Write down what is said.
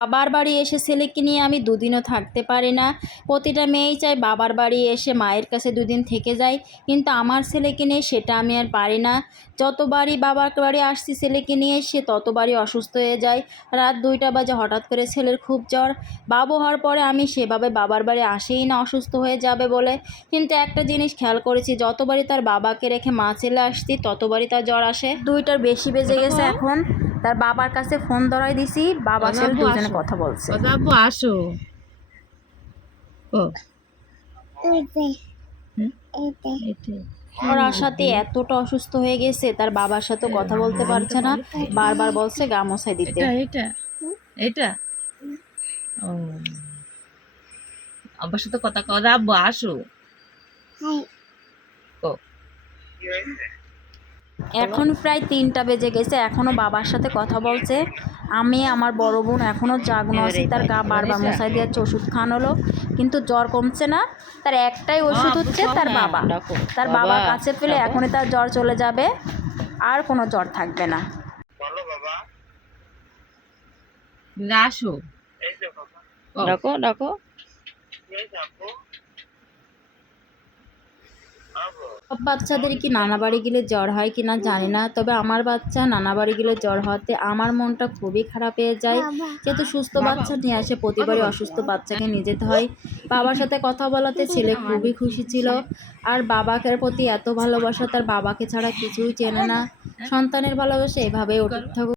বাবার বাড়ি এসে ছেলেকে নিয়ে আমি দুদিনও থাকতে পারি না। প্রতিটা মেয়েই চায় বাবার বাড়ি এসে মায়ের কাছে দুদিন থেকে যায়, কিন্তু আমার ছেলেকে নিয়ে সেটা আমি আর পারি না। যতবারই বাবার বাড়ি আসছি ছেলেকে নিয়ে, সে ততবারই অসুস্থ হয়ে যায়। রাত 2টা বাজে হঠাৎ করে ছেলের খুব জ্বর। বাবু হওয়ার পরে আমি সেভাবে বাবার বাড়ি আসেই না অসুস্থ হয়ে যাবে বলে। কিন্তু একটা জিনিস খেয়াল করেছি, যতবারই তার বাবাকে রেখে মা চলে আসছি ততবারই তার জ্বর আসে। 2টার বেশি বেজে গেছে এখন। তার বাবার কাছে ফোন ধরাই দিছি, বাবা ছেলে দুজনে কথা বলছে। আব্বু আসো। ও ওর আশাতে এতটা অসুস্থ হয়ে গেছে, তার বাবার সাথে কথা বলতে পারছে না, বারবার বলছে গা মোছাই দিতে। এটা এটা ও আব্বার সাথে কথা কথা আব্বু আসো। ও এখন প্রায় 3টা বেজে গেছে, এখনো বাবার সাথে কথা বলছে। আমি আমার বড় বোন এখনো জাগনো আছি, তার গা বারবার মোছাই দিয়ে ওষুধ খাওয়ানো হলো, কিন্তু জ্বর কমছে না। তার একটাই ওষুধ হচ্ছে তার বাবা। তার বাবার কাছে পেলে এখনই তার জ্বর চলে যাবে, আর কোনো জ্বর থাকবে না। আসো ডাকো ডাকো। সব বাচ্চাদের কি নানা বাড়ি গেলে জ্বর হয় কিনা জানি না, তবে আমার বাচ্চা নানা বাড়ি গেলে জ্বর হওয়াতে আমার মনটা খুবই খারাপ হয়ে যায়। যেহেতু সুস্থ বাচ্চা নিয়ে আসে, প্রতিবারই অসুস্থ বাচ্চাকে নিয়ে যেতে হয়। বাবার সাথে কথা বলাতে ছেলে খুবই খুশি ছিল। আর বাবাকে প্রতি এত ভালোবাসা, তার বাবাকে ছাড়া কিছুই চেনে না। সন্তানের ভালোবাসা এভাবেই অটুট থাকুক।